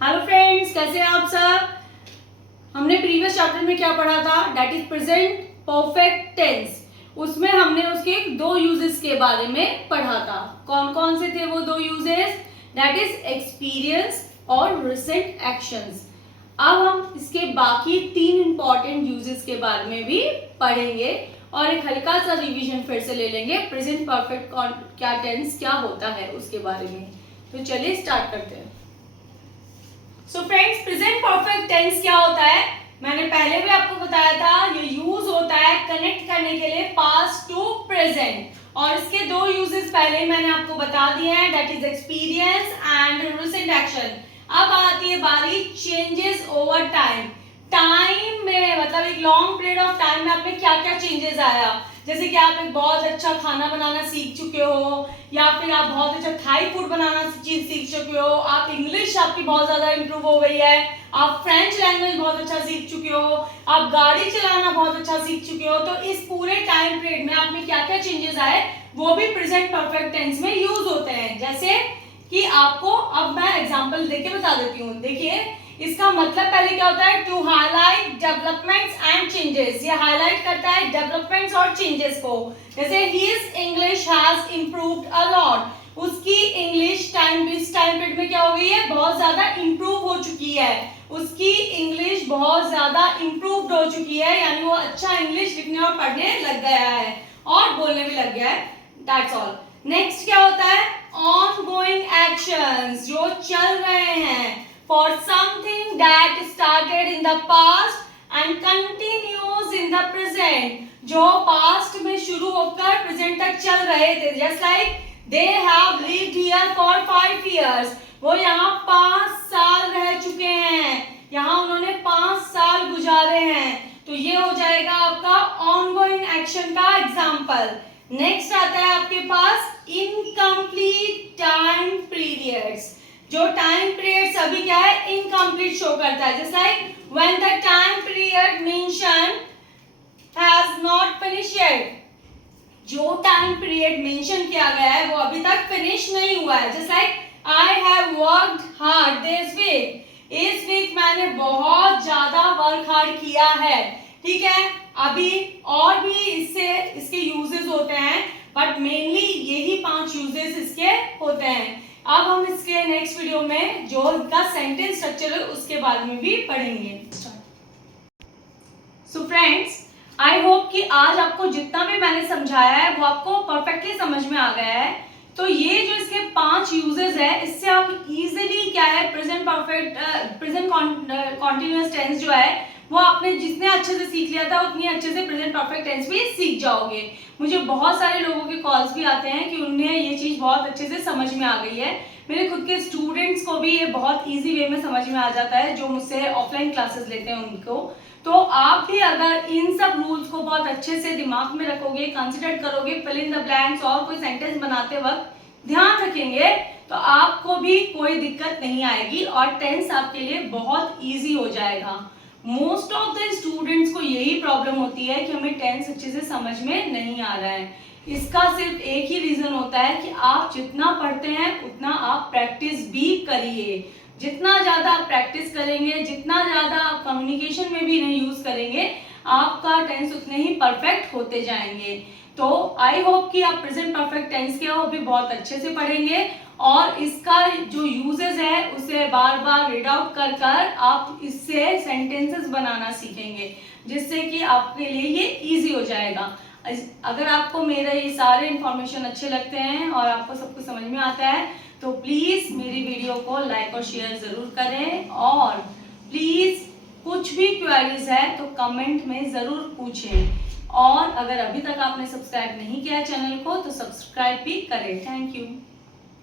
Hello friends, कैसे हैं आप सब। हमने प्रीवियस चैप्टर में क्या पढ़ा था, that is present perfect tense. उसमें हमने उसके दो यूजेस के बारे में पढ़ा था। कौन कौन से थे वो दो यूजेस, दैट इज एक्सपीरियंस और रिसेंट एक्शंस। अब हम इसके बाकी तीन इंपॉर्टेंट यूजेस के बारे में भी पढ़ेंगे और एक हल्का सा रिवीजन फिर से ले लेंगे। प्रेजेंट परफेक्ट क्या टेंस क्या होता है उसके बारे में। तो चलिए स्टार्ट करते हैं। So friends, present perfect tense क्या होता है, मैंने पहले भी आपको बताया था। ये यूज होता है कनेक्ट करने के लिए पास्ट टू प्रेजेंट, और इसके दो यूजेस पहले मैंने आपको बता दिए हैं, that is experience and recent action. अब आती है बारी चेंजेस ओवर टाइम। टाइम में मतलब एक लॉन्ग पीरियड ऑफ टाइम में आप में क्या क्या चेंजेस आया, जैसे कि आप एक बहुत अच्छा खाना बनाना सीख चुके हो, या फिर आप बहुत अच्छा थाई फूड बनाना सीख चुके हो, आप इंग्लिश आपकी बहुत ज्यादा इंप्रूव हो गई है, आप फ्रेंच लैंग्वेज बहुत अच्छा सीख चुके हो, आप गाड़ी चलाना बहुत अच्छा सीख चुके हो। तो इस पूरे टाइम पीरियड में आप में क्या क्या चेंजेस आए वो भी प्रेजेंट परफेक्ट टेंस में यूज होते हैं। जैसे कि आपको अब मैं एग्जांपल देके बता देती हूँ। देखिए, इसका मतलब पहले क्या होता है, to highlight developments and changes. ये हाईलाइट करता है डेवलपमेंट्स और चेंजेस को। जैसे his English has improved a lot, उसकी इंग्लिश इस टाइम पीरियड में क्या हो गई है, बहुत ज्यादा इंप्रूव हो चुकी है। उसकी इंग्लिश बहुत ज्यादा इंप्रूव्ड हो चुकी है, यानी वो अच्छा इंग्लिश लिखने और पढ़ने लग गया है और बोलने भी लग गया है। That's all. नेक्स्ट क्या होता है, ऑन गोइंग एक्शंस, जो चल रहे हैं, for something that started in the past and continues in the present, जो past में शुरू होकर present तक चल रहे थे। just like they have lived here for 5 years, वो यहाँ 5 साल रह चुके हैं, यहाँ उन्होंने 5 साल गुजारे हैं। तो ये हो जाएगा आपका ongoing action का एग्जाम्पल। नेक्स्ट आता है आपके पास इनकम्प्लीट टाइम पीरियड्स, जो टाइम पीरियड अभी क्या है, इनकम्प्लीट शो करता है। जैसे like when the time period mention has not finish yet, जो टाइम पीरियड मेंशन किया गया है वो अभी तक फिनिश नहीं हुआ है। जैसे like I have worked hard this week, इस वीक मैंने बहुत ज्यादा वर्क हार्ड किया है। ठीक है, अभी और भी इसके यूजेस होते हैं, बट मेनली यही 5 यूजेस इसके होते हैं। अब हम इसके नेक्स्ट वीडियो में जो इनका सेंटेंस स्ट्रक्चर है उसके बारे में भी पढ़ेंगे। सो फ्रेंड्स, आई होप कि आज आपको जितना भी मैंने समझाया है वो आपको परफेक्टली समझ में आ गया है। तो ये जो इसके 5 यूजेस है, इससे आप इजीली क्या है, प्रेजेंट कॉन्टिन्यूअस टेंस जो है वो आपने जितने अच्छे से सीख लिया था उतनी अच्छे से प्रेजेंट परफेक्ट टेंस भी सीख जाओगे। मुझे बहुत सारे लोगों के कॉल्स भी आते हैं कि उन्हें ये चीज बहुत अच्छे से समझ में आ गई है। मेरे खुद के स्टूडेंट्स को भी ये बहुत इजी वे में समझ में आ जाता है, जो मुझसे ऑफलाइन क्लासेस लेते हैं उनको। तो आप भी अगर इन सब रूल्स को बहुत अच्छे से दिमाग में रखोगे, कंसिडर करोगे, फिल इन द ब्लैंक्स और कोई सेंटेंस बनाते वक्त ध्यान रखेंगे, तो आपको भी कोई दिक्कत नहीं आएगी और टेंस आपके लिए बहुत ईजी हो जाएगा। मोस्ट ऑफ द स्टूडेंट्स को यही प्रॉब्लम होती है कि हमें टेंस अच्छे से समझ में नहीं आ रहा है। इसका सिर्फ एक ही रीजन होता है कि आप जितना पढ़ते हैं उतना आप प्रैक्टिस भी करिए। जितना ज्यादा आप प्रैक्टिस करेंगे, जितना ज्यादा आप कम्युनिकेशन में भी नहीं यूज करेंगे, आपका टेंस उतने ही परफेक्ट होते जाएंगे। तो आई होप कि आप प्रेजेंट परफेक्ट टेंस के वो भी बहुत अच्छे से पढ़ेंगे और इसका जो यूजेस है उसे बार बार रीड आउट कर कर आप इससे सेंटेंसेस बनाना सीखेंगे, जिससे कि आपके लिए ये इजी हो जाएगा। अगर आपको मेरे ये सारे इंफॉर्मेशन अच्छे लगते हैं और आपको सब कुछ समझ में आता है तो प्लीज मेरी वीडियो को लाइक और शेयर जरूर करें, और प्लीज कुछ भी क्वेरीज है तो कमेंट में जरूर पूछें। और अगर अभी तक आपने सब्सक्राइब नहीं किया चैनल को तो सब्सक्राइब भी करें। Thank you.